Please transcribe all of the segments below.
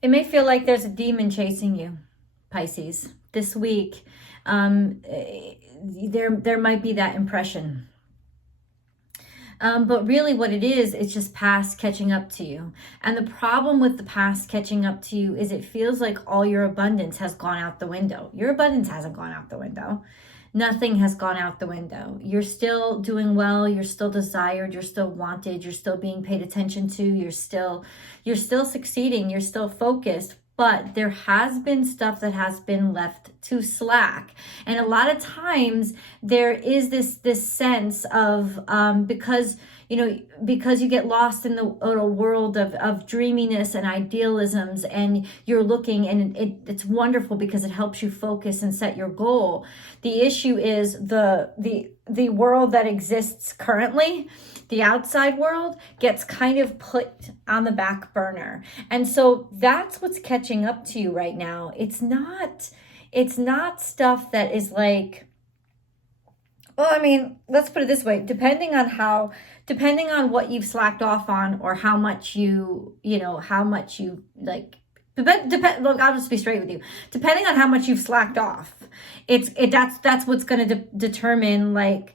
It may feel like there's a demon chasing you, Pisces, this week. There might be that impression. But really what it is, it's just past catching up to you. And the problem with the past catching up to you is it feels like all your abundance has gone out the window. Your abundance hasn't gone out the window. Nothing has gone out the window. You're still doing well. You're still desired. You're still wanted. You're still being paid attention to. You're still succeeding. You're still focused. But there has been stuff that has been left to slack. And a lot of times there is this sense of, because you get lost in a world of dreaminess and idealisms, and you're looking, and it's wonderful because it helps you focus and set your goal. The issue is the world that exists currently, the outside world, gets kind of put on the back burner. And so that's what's catching up to you right now. It's not stuff that is like, well, I mean, let's put it this way, depending on what you've slacked off on, or how much you like, look, I'll just be straight with you. Depending on how much you've slacked off, that's what's going to determine, like,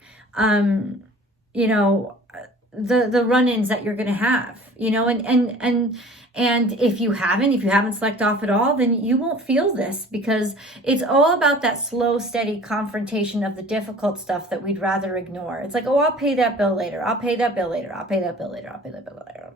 the run-ins that you're going to have, and if you haven't slacked off at all, then you won't feel this, because it's all about that slow, steady confrontation of the difficult stuff that we'd rather ignore. It's like, oh, I'll pay that bill later. I'll pay that bill later. I'll pay that bill later. I'll pay that bill later.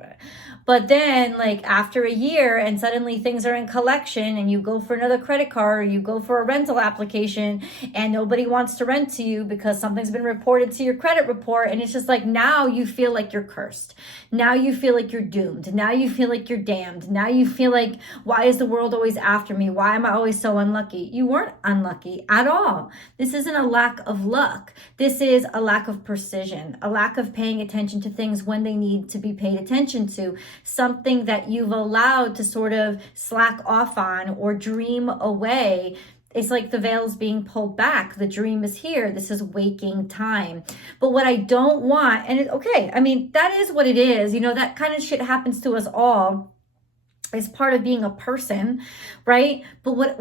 But then, like, after a year and suddenly things are in collection, and you go for another credit card, or you go for a rental application, and nobody wants to rent to you because something's been reported to your credit report. And it's just like, now you feel like you're cursed. Now you feel like you're doomed. Now you feel like you're damned. Now you feel like, why is the world always after me? Why am I always so unlucky? You weren't unlucky at all. This isn't a lack of luck. This is a lack of precision, a lack of paying attention to things when they need to be paid attention to, something that you've allowed to sort of slack off on or dream away. It's like the veil's being pulled back. The dream is here. This is waking time. But what I don't want, and okay, I mean, that is what it is. That kind of shit happens to us all. It's part of being a person, right? But like,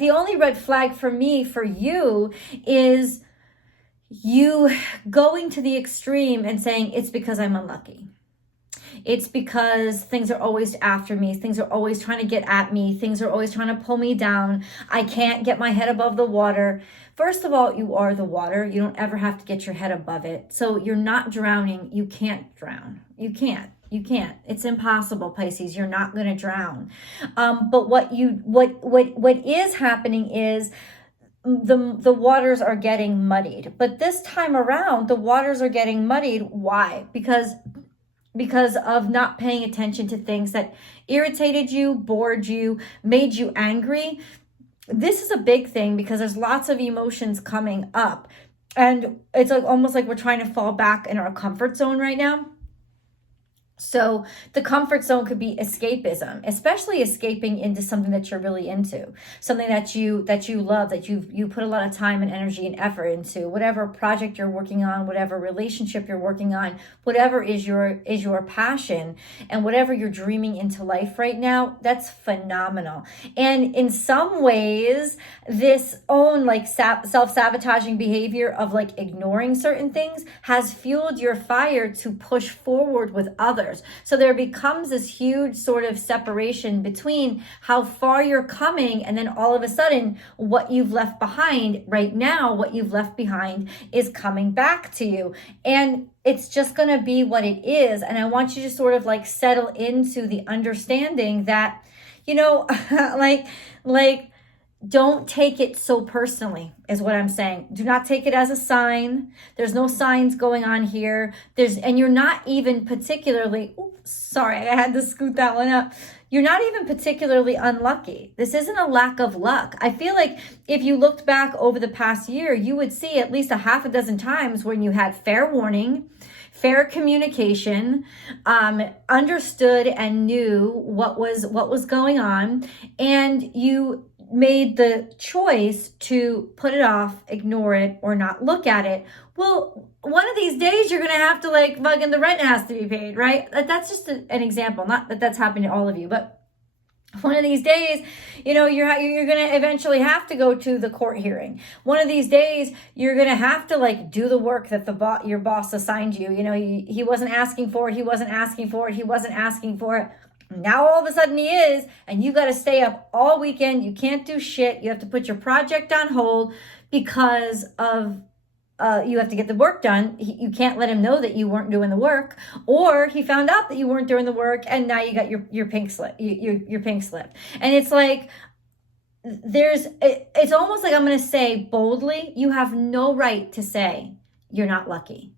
the only red flag for me, for you, is you going to the extreme and saying, it's because I'm unlucky. It's because things are always after me. Things are always trying to get at me. Things are always trying to pull me down. I can't get my head above the water. First of all, you are the water. You don't ever have to get your head above it. So you're not drowning. You can't drown. You can't. It's impossible, Pisces. You're not going to drown. But what is happening is the waters are getting muddied. But this time around, the waters are getting muddied. Why? Because of not paying attention to things that irritated you, bored you, made you angry. This is a big thing because there's lots of emotions coming up. And it's like almost like we're trying to fall back in our comfort zone right now. So the comfort zone could be escapism, especially escaping into something that you're really into, something that you love, that you put a lot of time and energy and effort into, whatever project you're working on, whatever relationship you're working on, whatever is your passion, and whatever you're dreaming into life right now. That's phenomenal. And in some ways, this own like self-sabotaging behavior of like ignoring certain things has fueled your fire to push forward with others. So there becomes this huge sort of separation between how far you're coming, and then all of a sudden what you've left behind right now, what you've left behind is coming back to you. And it's just going to be what it is. And I want you to sort of like settle into the understanding that, like, don't take it so personally is what I'm saying. Do not take it as a sign. There's no signs going on here. And you're not even particularly, sorry, I had to scoot that one up. You're not even particularly unlucky. This isn't a lack of luck. I feel like if you looked back over the past year, you would see at least a half a dozen times when you had fair warning, fair communication, understood and knew what was going on, and you made the choice to put it off, ignore it, or not look at it, well, one of these days you're going to have to like fucking the rent has to be paid, right? That's just an example. Not that that's happened to all of you, but one of these days, you know, you're going to eventually have to go to the court hearing. One of these days, you're going to have to like do the work that your boss assigned you. You know, he wasn't asking for it. He wasn't asking for it. He wasn't asking for it. Now all of a sudden he is, and you got to stay up all weekend. You can't do shit. You have to put your project on hold because of you have to get the work done. You can't let him know that you weren't doing the work, or he found out that you weren't doing the work, and now you got your pink slip. Your pink slip, and it's like it's almost like I'm going to say boldly, you have no right to say you're not lucky.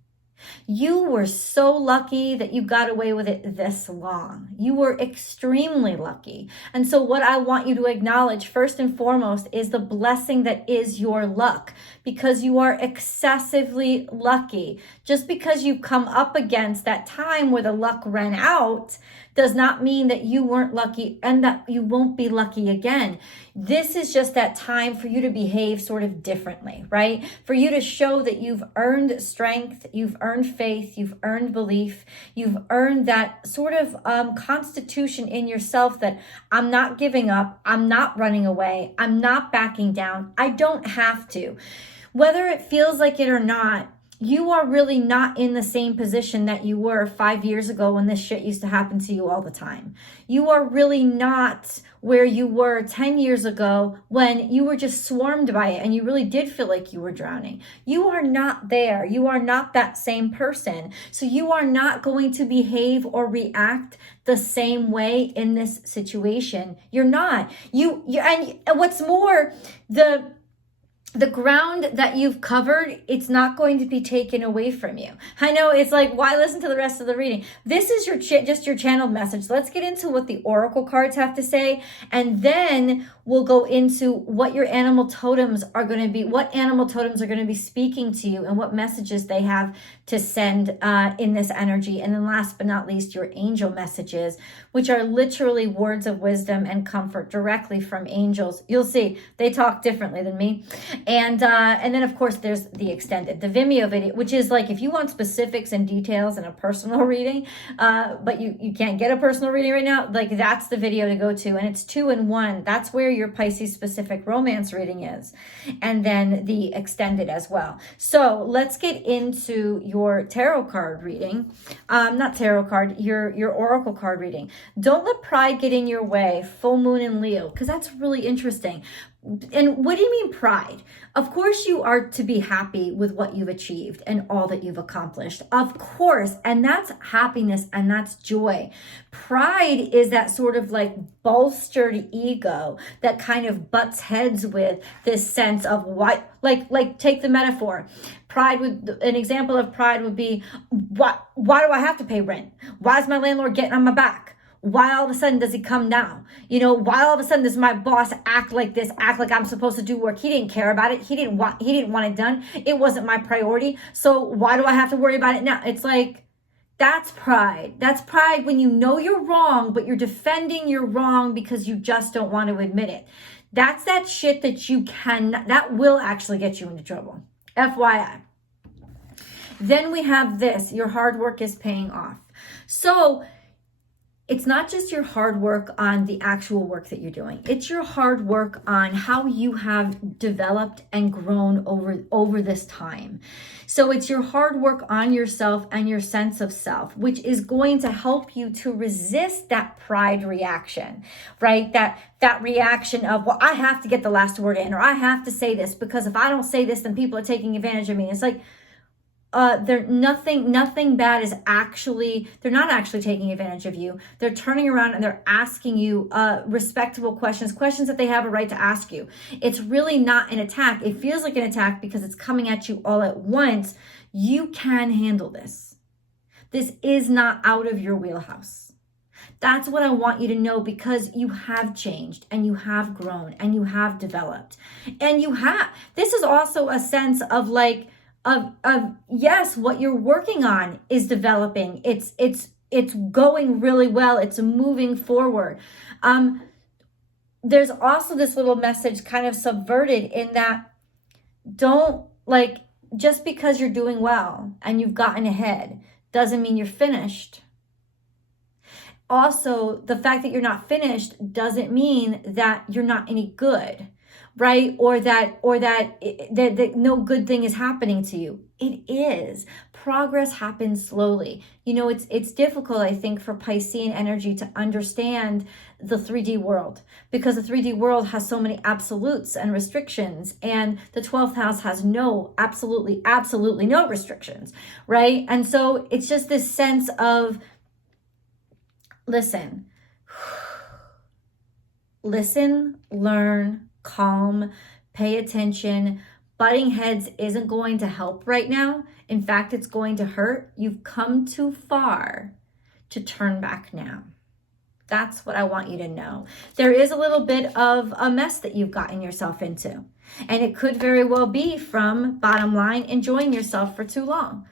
You were so lucky that you got away with it this long. You were extremely lucky. And so what I want you to acknowledge first and foremost is the blessing that is your luck, because you are excessively lucky. Just because you've come up against that time where the luck ran out does not mean that you weren't lucky and that you won't be lucky again. This is just that time for you to behave sort of differently, right? For you to show that you've earned strength, you've earned faith, you've earned belief, you've earned that sort of constitution in yourself that I'm not giving up, I'm not running away, I'm not backing down, I don't have to. Whether it feels like it or not, you are really not in the same position that you were 5 years ago when this shit used to happen to you all the time. You are really not where you were 10 years ago when you were just swarmed by it and you really did feel like you were drowning. You are not there. You are not that same person. So you are not going to behave or react the same way in this situation. You're not. And what's more, the ground that you've covered, it's not going to be taken away from you. I know it's like, why listen to the rest of the reading? This is just your channeled message. Let's get into what the oracle cards have to say, and then we'll go into what your animal totems are going to be, what animal totems are going to be speaking to you, and what messages they have to send in this energy. And then last but not least, your angel messages, which are literally words of wisdom and comfort directly from angels. You'll see they talk differently than me. And then of course there's the extended, the Vimeo video, which is like if you want specifics and details in a personal reading, but you can't get a personal reading right now, like that's the video to go to, and it's 2-in-1. That's where your Pisces specific romance reading is, and then the extended as well. So let's get into your tarot card reading, not tarot card, your oracle card reading. Don't let pride get in your way, full moon in Leo, because that's really interesting. And what do you mean pride? Of course you are to be happy with what you've achieved and all that you've accomplished. Of course. And that's happiness and that's joy. Pride is that sort of like bolstered ego that kind of butts heads with this sense of what, like take the metaphor. An example of pride would be, why do I have to pay rent? Why is my landlord getting on my back? Why all of a sudden does he come now? You know, why all of a sudden does my boss act like this, act like I'm supposed to do work? He didn't care about it. He didn't want it done. It wasn't my priority. So why do I have to worry about it now? It's like, that's pride. That's pride when you know you're wrong, but you're defending your wrong because you just don't want to admit it. That's that shit that will actually get you into trouble. FYI. Then we have this, your hard work is paying off. So it's not just your hard work on the actual work that you're doing. It's your hard work on how you have developed and grown over this time. So it's your hard work on yourself and your sense of self, which is going to help you to resist that pride reaction, right? That reaction of, well, I have to get the last word in, or I have to say this because if I don't say this, then people are taking advantage of me. It's like, nothing bad is they're not actually taking advantage of you. They're turning around and they're asking you respectable questions that they have a right to ask you. It's really not an attack. It feels like an attack because it's coming at you all at once. You can handle this. This is not out of your wheelhouse. That's what I want you to know, because you have changed and you have grown and you have developed. And this is also a sense of like, yes, what you're working on is developing. It's going really well. It's moving forward. there's also this little message kind of subverted in that don't, like, just because you're doing well and you've gotten ahead doesn't mean you're finished. Also, the fact that you're not finished doesn't mean that you're not any good, right? Or that no good thing is happening to you. It is. Progress happens slowly. You know, it's difficult, I think, for Piscean energy to understand the 3D world, because the 3D world has so many absolutes and restrictions, and the 12th house has absolutely no restrictions, right? And so it's just this sense of, listen, learn, calm, pay attention. Butting heads isn't going to help right now. In fact, it's going to hurt. You've come too far to turn back now. That's what I want you to know. There is a little bit of a mess that you've gotten yourself into. And it could very well be from, bottom line, enjoying yourself for too long.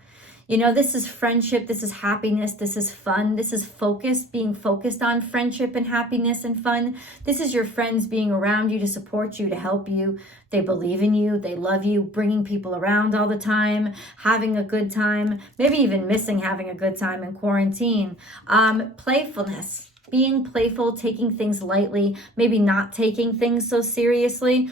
You know, this is friendship, this is happiness, this is fun, this is focus, being focused on friendship and happiness and fun. This is your friends being around you to support you, to help you. They believe in you, they love you, bringing people around all the time, having a good time, maybe even missing having a good time in quarantine. Playfulness, being playful, taking things lightly, maybe not taking things so seriously.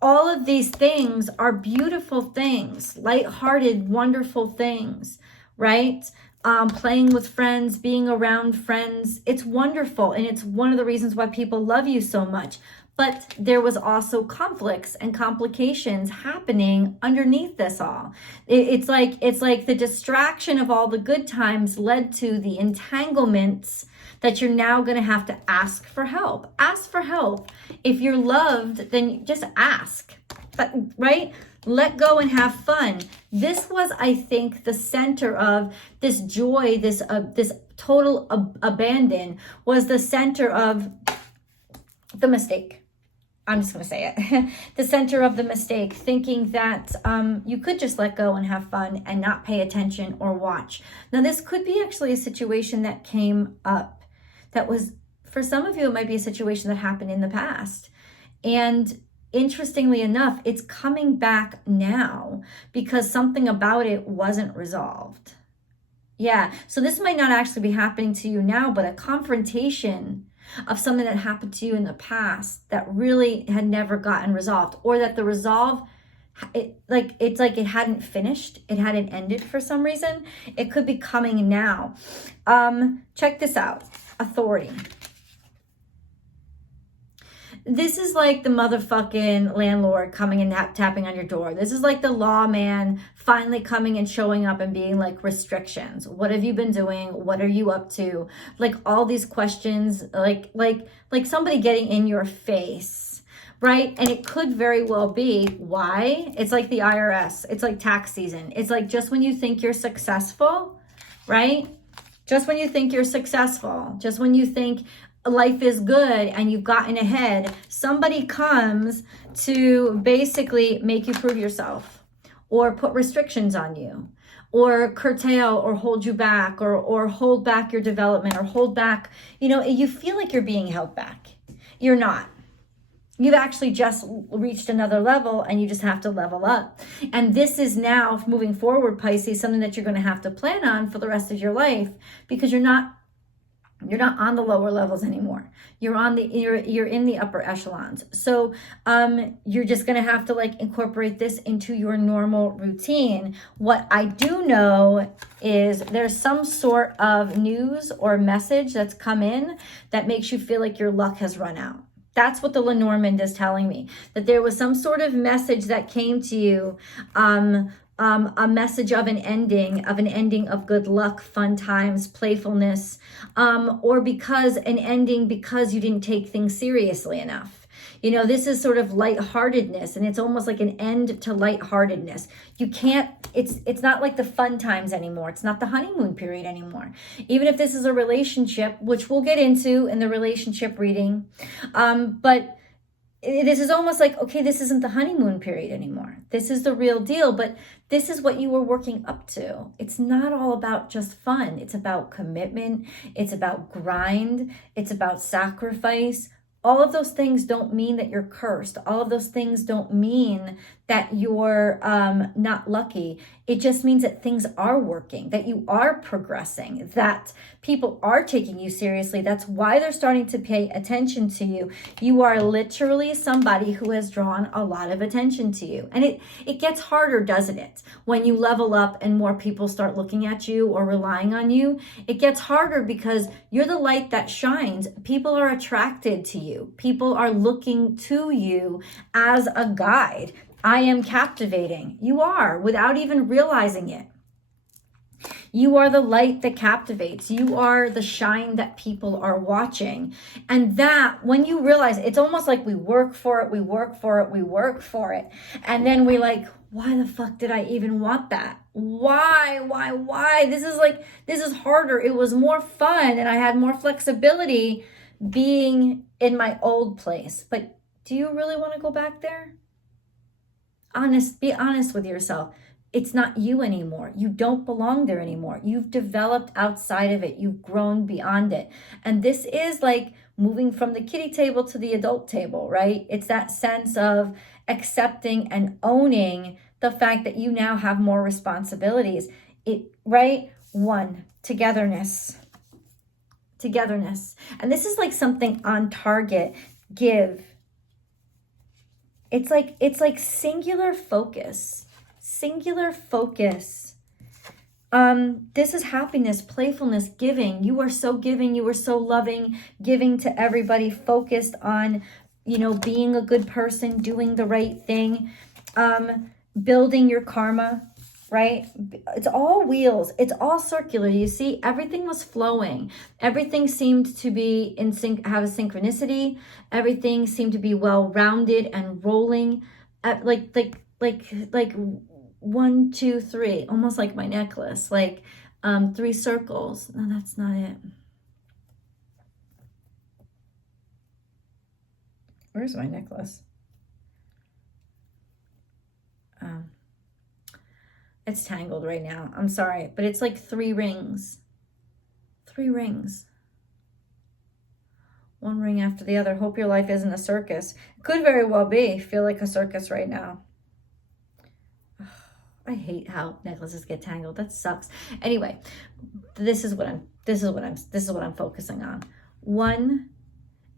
All of these things are beautiful things, lighthearted, wonderful things, right? Playing with friends, being around friends. It's wonderful. And it's one of the reasons why people love you so much. But there was also conflicts and complications happening underneath this all. It's like the distraction of all the good times led to the entanglements that you're now going to have to ask for help. Ask for help. If you're loved, then just ask, but right? Let go and have fun. This was, I think, the center of this joy, this total abandon was the center of the mistake. I'm just going to say it. The center of the mistake, thinking that you could just let go and have fun and not pay attention or watch. Now, this could be actually a situation that came up. That was, for some of you, it might be a situation that happened in the past. And interestingly enough, it's coming back now because something about it wasn't resolved. Yeah, so this might not actually be happening to you now, but a confrontation of something that happened to you in the past that really had never gotten resolved, or that the resolve, it's like it hadn't finished, it hadn't ended for some reason. It could be coming now. Check this out. Authority. This is like the motherfucking landlord coming and tapping on your door. This is like the lawman finally coming and showing up and being like, restrictions. What have you been doing? What are you up to? Like all these questions, like somebody getting in your face, right? And it could very well be why. It's like the IRS. It's like tax season. It's like just when you think you're successful, right? Just when you think you're successful, just when you think life is good and you've gotten ahead, somebody comes to basically make you prove yourself or put restrictions on you or curtail or hold you back or hold back your development or hold back, you know, you feel like you're being held back. You're not. You've actually just reached another level and you just have to level up. And this is now, moving forward, Pisces, something that you're going to have to plan on for the rest of your life, because you're not on the lower levels anymore. You're in the upper echelons. So you're just going to have to like incorporate this into your normal routine. What I do know is there's some sort of news or message that's come in that makes you feel like your luck has run out. That's what the Lenormand is telling me, that there was some sort of message that came to you, a message of an ending of good luck, fun times, playfulness, or because you didn't take things seriously enough. You know, this is sort of lightheartedness, and it's almost like an end to lightheartedness. You can't, it's not like the fun times anymore. It's not the honeymoon period anymore. Even if this is a relationship, which we'll get into in the relationship reading, but this is almost like, okay, this isn't the honeymoon period anymore. This is the real deal, but this is what you were working up to. It's not all about just fun. It's about commitment. It's about grind. It's about sacrifice. all of those things don't mean that you're cursed. All of those things don't mean that you're not lucky. It just means that things are working, that you are progressing, that people are taking you seriously. That's why they're starting to pay attention to you. You are literally somebody who has drawn a lot of attention to you. And it gets harder, doesn't it? When you level up and more people start looking at you or relying on you, it gets harder because you're the light that shines. People are attracted to you. People are looking to you as a guide. I am captivating. You are, without even realizing it. You are the light that captivates. You are the shine that people are watching. And that, when you realize, it's almost like we work for it, we work for it, we work for it. And then we like, why the fuck did I even want that? Why? This is harder. It was more fun and I had more flexibility being in my old place. But do you really want to go back there? Be honest with yourself. It's not you anymore. You don't belong there anymore. You've developed outside of it. You've grown beyond it. And this is like moving from the kiddie table to the adult table, right? It's that sense of accepting and owning the fact that you now have more responsibilities. Right? One, togetherness. And this is like something on target. Give. It's like singular focus. This is happiness, playfulness, giving. You are so giving. You are so loving, giving to everybody, focused on, being a good person, doing the right thing, building your karma, right? It's all wheels. It's all circular. You see, everything was flowing. Everything seemed to be in sync, have a synchronicity. Everything seemed to be well-rounded and rolling at like 1, 2, 3, almost like my necklace, like 3 circles. No, that's not it. Where's my necklace? It's tangled right now. I'm sorry, but it's like 3 rings. 3 rings. 1 ring after the other. Hope your life isn't a circus. It could very well be. Feel like a circus right now. I hate how necklaces get tangled. That sucks. Anyway, this is what I'm focusing on. 1,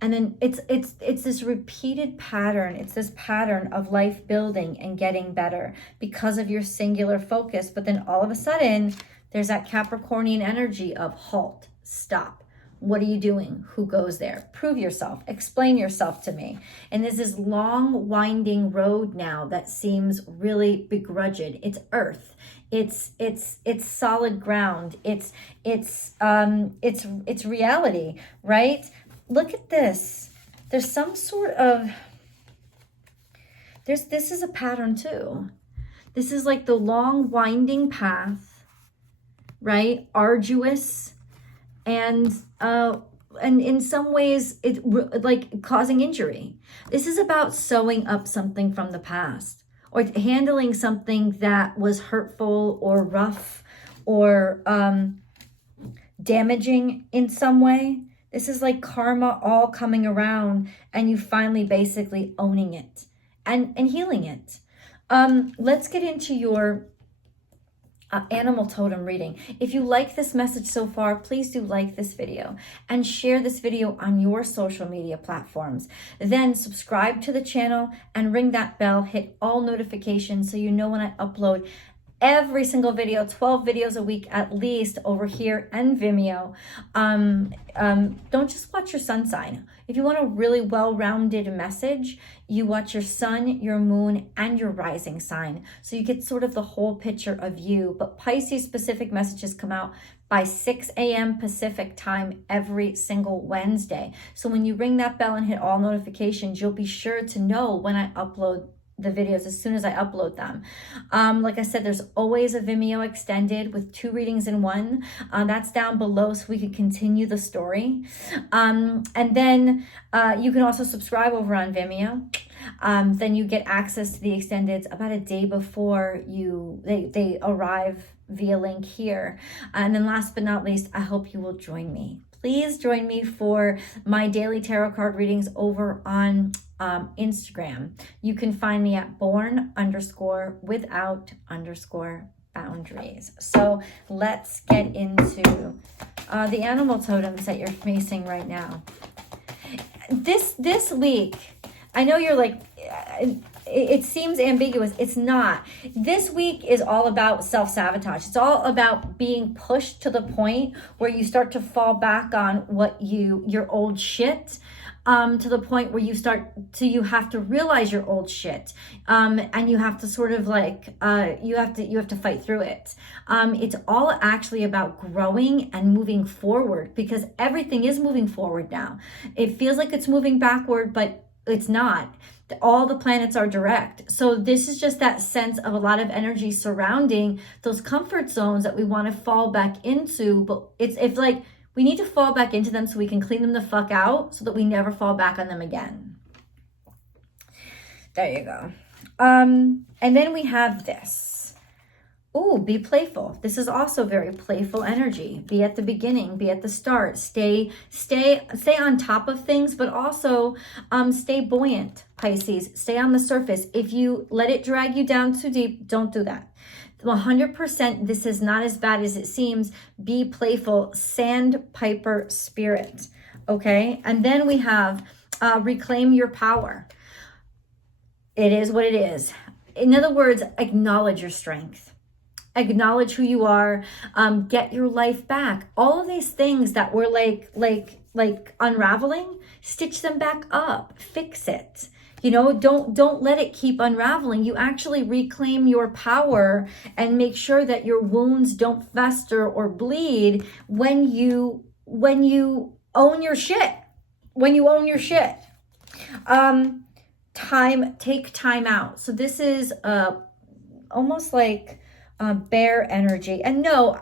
and then it's this repeated pattern. It's this pattern of life building and getting better because of your singular focus. But then all of a sudden, there's that Capricornian energy of halt, stop. What are you doing? Who goes there? Prove yourself. Explain yourself to me. And there's this long, winding road now that seems really begrudged. It's earth. It's solid ground. It's reality, right? Look at this. There's some sort of. This is a pattern too. This is like the long, winding path, right? Arduous. And in some ways, it like causing injury. This is about sewing up something from the past or handling something that was hurtful or rough or damaging in some way. This is like karma all coming around and you finally basically owning it and healing it. Let's get into your animal totem reading. If you like this message so far, please do like this video and share this video on your social media platforms. Then subscribe to the channel and ring that bell, hit all notifications so you know when I upload every single video, 12 videos a week at least over here and Vimeo. Don't just watch your sun sign. If you want a really well-rounded message, you watch your sun, your moon, and your rising sign. So you get sort of the whole picture of you. But Pisces specific messages come out by 6 a.m. Pacific time every single Wednesday. So when you ring that bell and hit all notifications, you'll be sure to know when I upload the videos as soon as I upload them. Like I said, there's always a Vimeo extended with 2 readings in 1. That's down below so we can continue the story. And then you can also subscribe over on Vimeo. Then you get access to the extendeds about a day before they arrive via link here. And then last but not least, I hope you will join me. please join me for my daily tarot card readings over on Instagram. You can find me at born_without_boundaries. So let's get into the animal totems that you're facing right now. This week, I know you're like, it seems ambiguous. It's not. This week is all about self-sabotage. It's all about being pushed to the point where you start to fall back on your old shit, to the point where you have to realize your old shit, and you have to sort of like, you have to fight through it. It's all actually about growing and moving forward, because everything is moving forward now. It feels like it's moving backward, but it's not. All the planets are direct. So this is just that sense of a lot of energy surrounding those comfort zones that we want to fall back into. But it's like we need to fall back into them so we can clean them the fuck out so that we never fall back on them again. There you go. And then we have this. Ooh, be playful. This is also very playful energy. Be at the beginning, be at the start. Stay on top of things, but also stay buoyant, Pisces. Stay on the surface. If you let it drag you down too deep, don't do that. 100%, this is not as bad as it seems. Be playful. Sandpiper spirit. Okay? And then we have reclaim your power. It is what it is. In other words, acknowledge your strength. Acknowledge who you are, get your life back. All of these things that were like unraveling, stitch them back up, fix it. You know, don't let it keep unraveling. You actually reclaim your power and make sure that your wounds don't fester or bleed when you own your shit. When you own your shit. Take time out. So this is almost like bear energy. And no,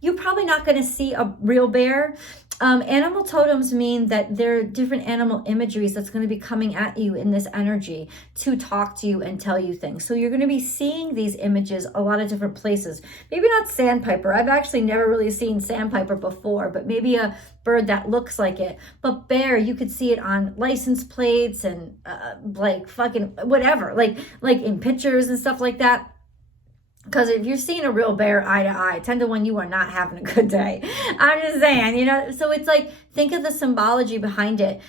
you're probably not going to see a real bear. Animal totems mean that there are different animal imageries that's going to be coming at you in this energy to talk to you and tell you things. So you're going to be seeing these images a lot of different places. Maybe not sandpiper. I've actually never really seen sandpiper before, but maybe a bird that looks like it. But bear, you could see it on license plates and like fucking whatever, like in pictures and stuff like that. Because if you're seeing a real bear eye to eye, 10 to 1, you are not having a good day. I'm just saying, you know, so it's like, think of the symbology behind it.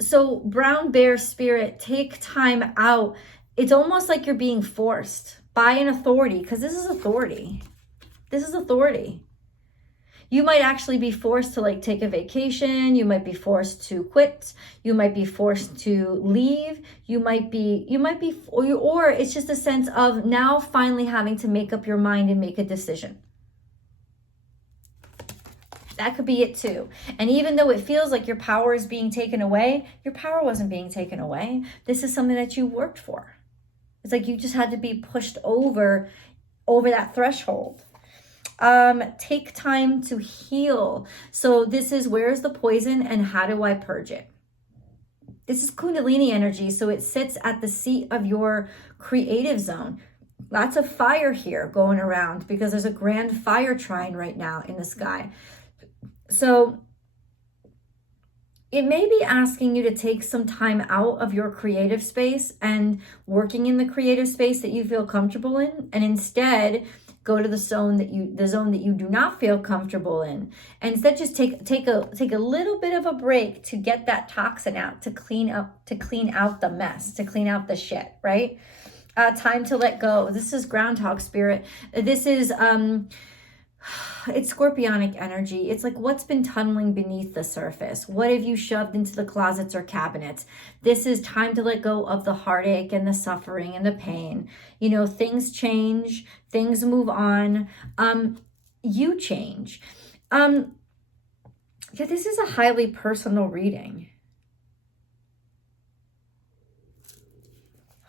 So brown bear spirit, take time out. It's almost like you're being forced by an authority, because this is authority. This is authority. You might actually be forced to like take a vacation. You might be forced to quit. You might be forced to leave. Or it's just a sense of now finally having to make up your mind and make a decision. That could be it too. And even though it feels like your power is being taken away, your power wasn't being taken away. This is something that you worked for. It's like you just had to be pushed over that threshold. Take time to heal. So this is, where's the poison and how do I purge it? This is Kundalini energy. So it sits at the seat of your creative zone. Lots of fire here going around because there's a grand fire trine right now in the sky. So it may be asking you to take some time out of your creative space and working in the creative space that you feel comfortable in, and instead go to the zone that you do not feel comfortable in, and instead just take a little bit of a break to get that toxin out, to clean out the mess, to clean out the shit, right? Time to let go. This is groundhog spirit. This is it's scorpionic energy. It's like, what's been tunneling beneath the surface? What have you shoved into the closets or cabinets? This is time to let go of the heartache and the suffering and the pain. You know, things change, things move on. You change. Yeah, this is a highly personal reading.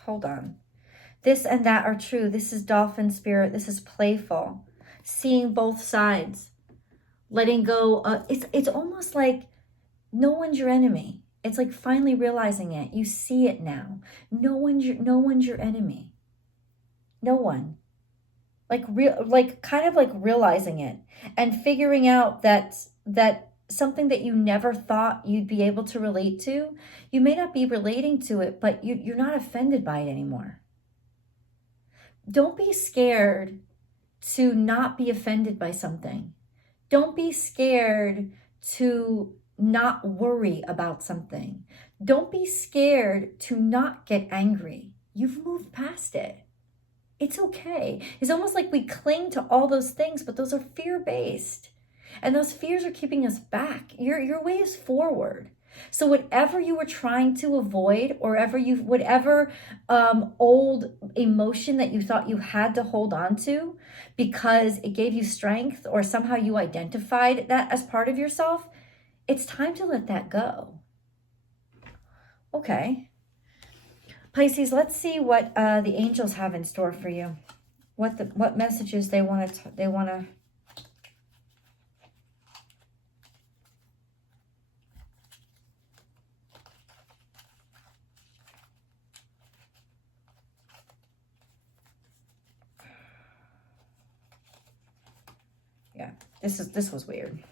Hold on. This and that are true. This is Dolphin Spirit. This is playful. Seeing both sides, letting go. It's almost like no one's your enemy. It's like finally realizing it. You see it now. No one's your enemy. No one. Kind of like realizing it and figuring out that something that you never thought you'd be able to relate to. You may not be relating to it, but you're not offended by it anymore. Don't be scared to not be offended by something. Don't be scared to not worry about something. Don't be scared to not get angry. You've moved past it. It's okay. It's almost like we cling to all those things, but those are fear-based. And those fears are keeping us back. Your way is forward. So whatever you were trying to avoid, or whatever old emotion that you thought you had to hold on to because it gave you strength, or somehow you identified that as part of yourself, it's time to let that go. Okay. Pisces, let's see what the angels have in store for you. What messages they want to. Yeah, this was weird.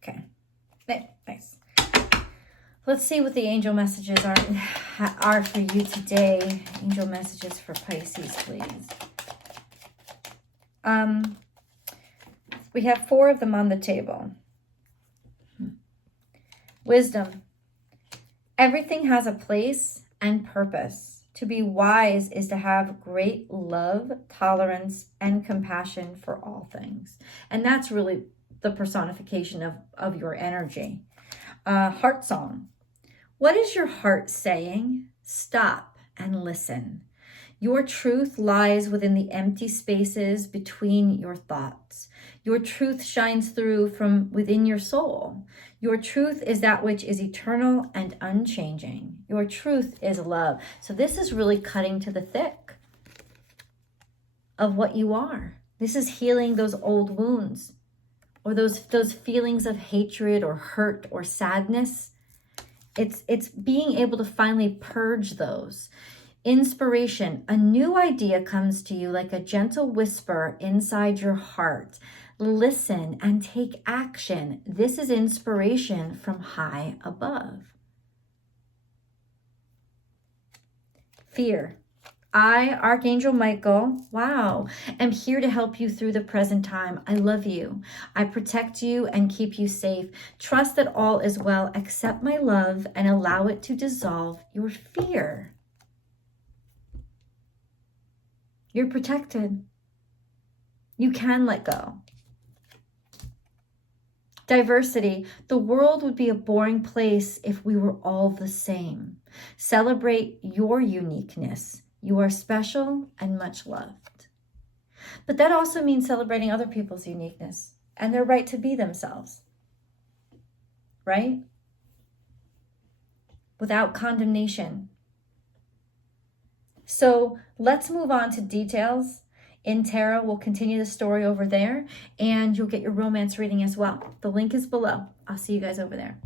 Okay, nice. Let's see what the angel messages are for you today. Angel messages for Pisces, please. We have 4 of them on the table. Wisdom. Everything has a place and purpose. To be wise is to have great love, tolerance, and compassion for all things. And that's really the personification of your energy. Heart song. What is your heart saying? Stop and listen. Your truth lies within the empty spaces between your thoughts. Your truth shines through from within your soul. Your truth is that which is eternal and unchanging. Your truth is love. So this is really cutting to the thick of what you are. This is healing those old wounds, or those feelings of hatred or hurt or sadness. It's being able to finally purge those. Inspiration. A new idea comes to you like a gentle whisper inside your heart. Listen and take action. This is inspiration from high above. Fear. I, Archangel Michael, am here to help you through the present time. I love you. I protect you and keep you safe. Trust that all is well. Accept my love and allow it to dissolve your fear. You're protected. You can let go. Diversity. The world would be a boring place if we were all the same. Celebrate your uniqueness. You are special and much loved. But that also means celebrating other people's uniqueness and their right to be themselves, right? Without condemnation. So let's move on to details. In tarot, we'll continue the story over there, and you'll get your romance reading as well. The link is below. I'll see you guys over there.